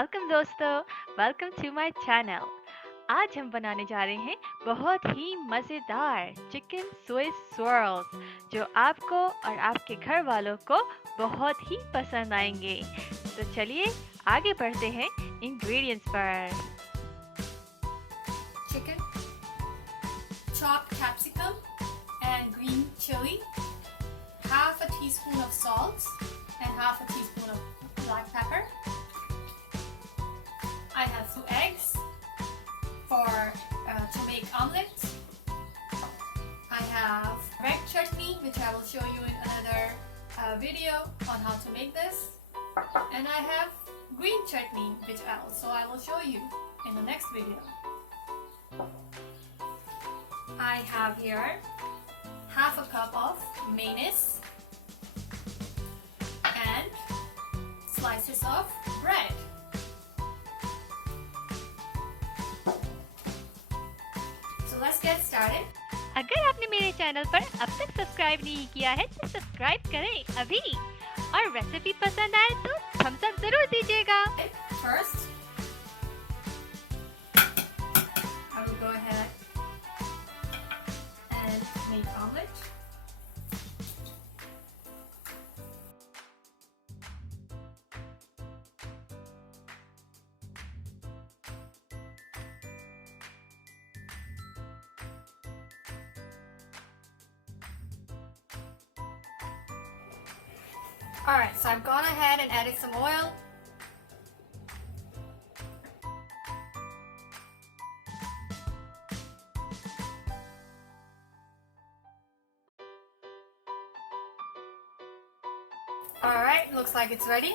Welcome दोस्तों, welcome to my channel. आज हम बनाने जा रहे हैं बहुत ही मज़ेदार चिकन स्विस swirls जो आपको और आपके घर वालों को बहुत ही पसंद आएंगे। तो चलिए आगे बढ़ते हैं इंग्रेडिएंट्स पर। Chicken, chopped capsicum and green chili, half a teaspoon of salt and half a teaspoon of black pepper. I have 2 eggs to make omelette. I have red chutney, which I will show you in another video on how to make this. And I have green chutney, which I will show you in the next video. I have here half a cup of mayonnaise and slices of bread. So let's get started. अगर आपने मेरे channel पर अब तक subscribe नहीं किया है तो सब्सक्राइब करें अभी, और रेसिपी पसंद आए तो थम्स अप जरूर दीजिएगा। First, I will go ahead and make omelette. Alright, so I've gone ahead and added some oil. Alright, looks like it's ready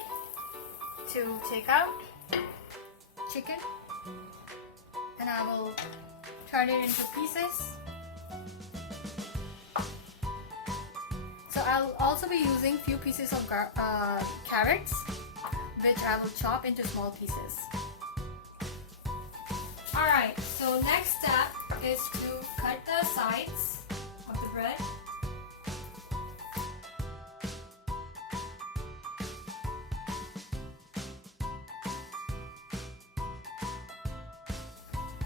to take out chicken, and I will turn it into pieces. So I'll also be using few pieces of carrots, which I will chop into small pieces. Alright, so next step is to cut the sides of the bread.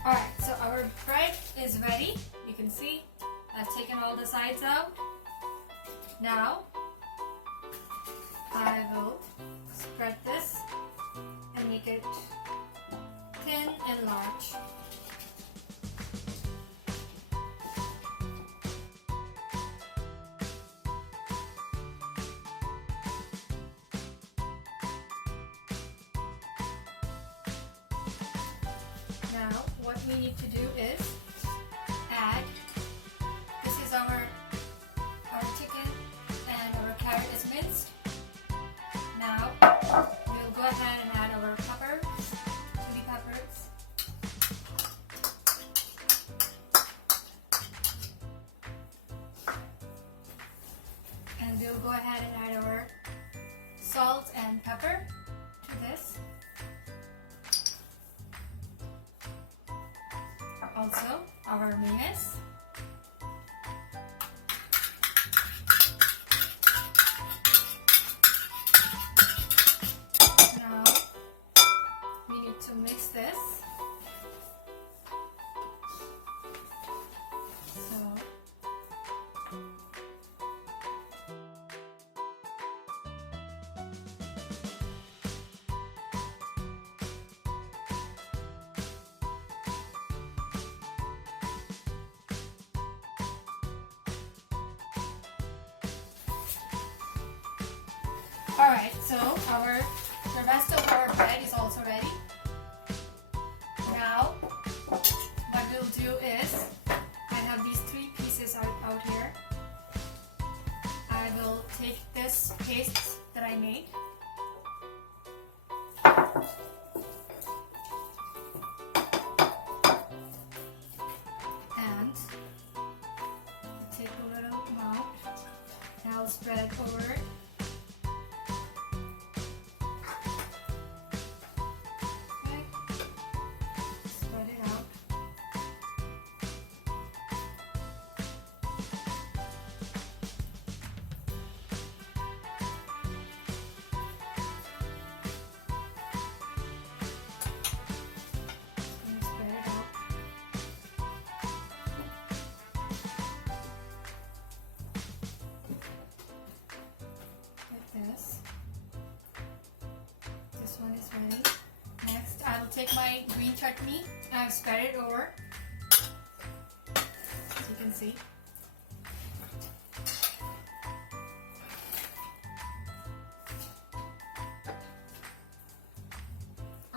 Alright, so our bread is ready. You can see I've taken all the sides out. Now I will spread this and make it thin and large. Now what we need to do is add, this is our chicken and our carrot is minced. Now we'll go ahead and add our peppers, chili peppers. And we'll go ahead and add our salt and pepper to this. Also our mayonnaise. Now we need to mix this. Alright, so the rest of our bread is also ready. Now, what we'll do is, I have these 3 pieces out here. I will take this paste that I made. And take a little amount, and I'll spread it over it. take my green chutney and I've spread it over, as you can see.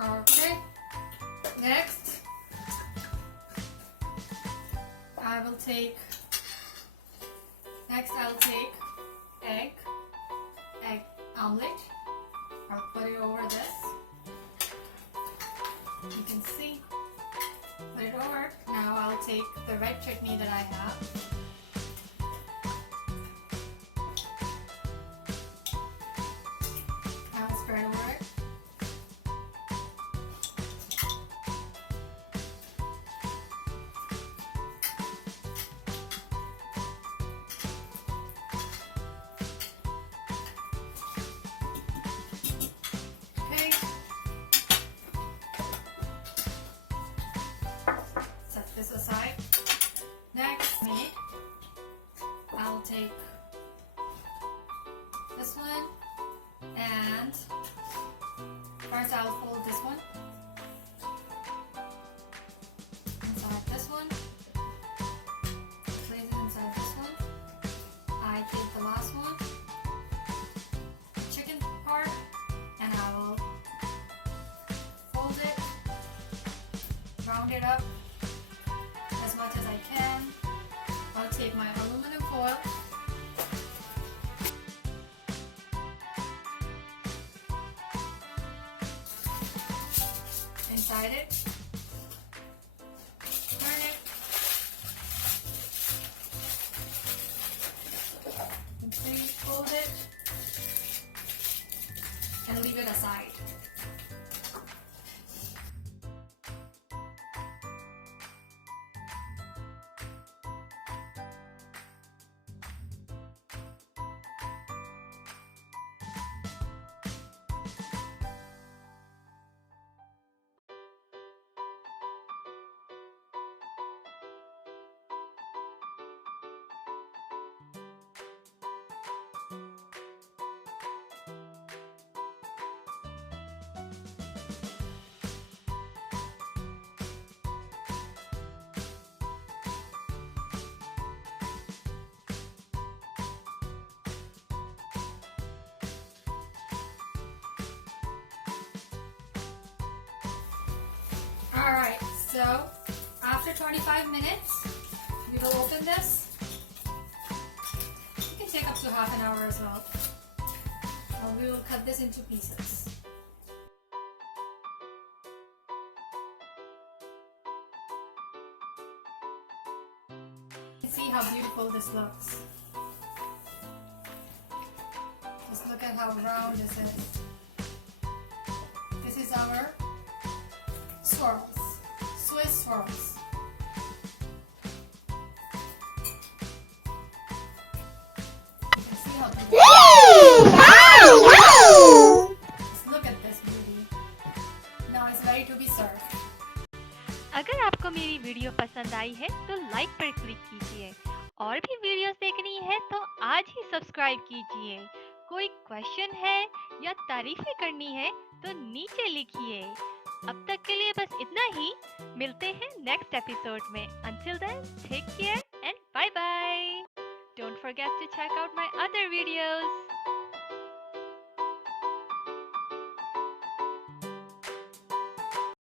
Okay, next I'll take egg omelet. I'll put it over this. You can see. Put it over. Now I'll take the red chutney that I have. I'll spread over it. Set this aside. Next, I'll take this one, and first I'll fold this one inside this one, place it inside this one. I take the last one, chicken part, and I will fold it, round it up as much as I can. I'll take my aluminum foil, inside it, turn it, and fold it, and leave it aside. Alright, so after 25 minutes, we will open this. It can take up to half an hour as well. We will cut this into pieces. See how beautiful this looks. Just look at how round this is. This is our swirls, Swiss swirls. You can see how beautiful. Just look at this beauty. Now it's ready to be served. अगर आपको मेरी video पसंद आई है तो like पर click कीजिए और भी वीडियोस देखनी है तो आज ही सब्सक्राइब कीजिए। कोई क्वेश्चन है या तारीफें करनी है तो नीचे लिखिए। अब तक के लिए बस इतना ही। मिलते हैं नेक्स्ट एपिसोड में। Until then, take care and bye bye. Don't forget to check out my other videos.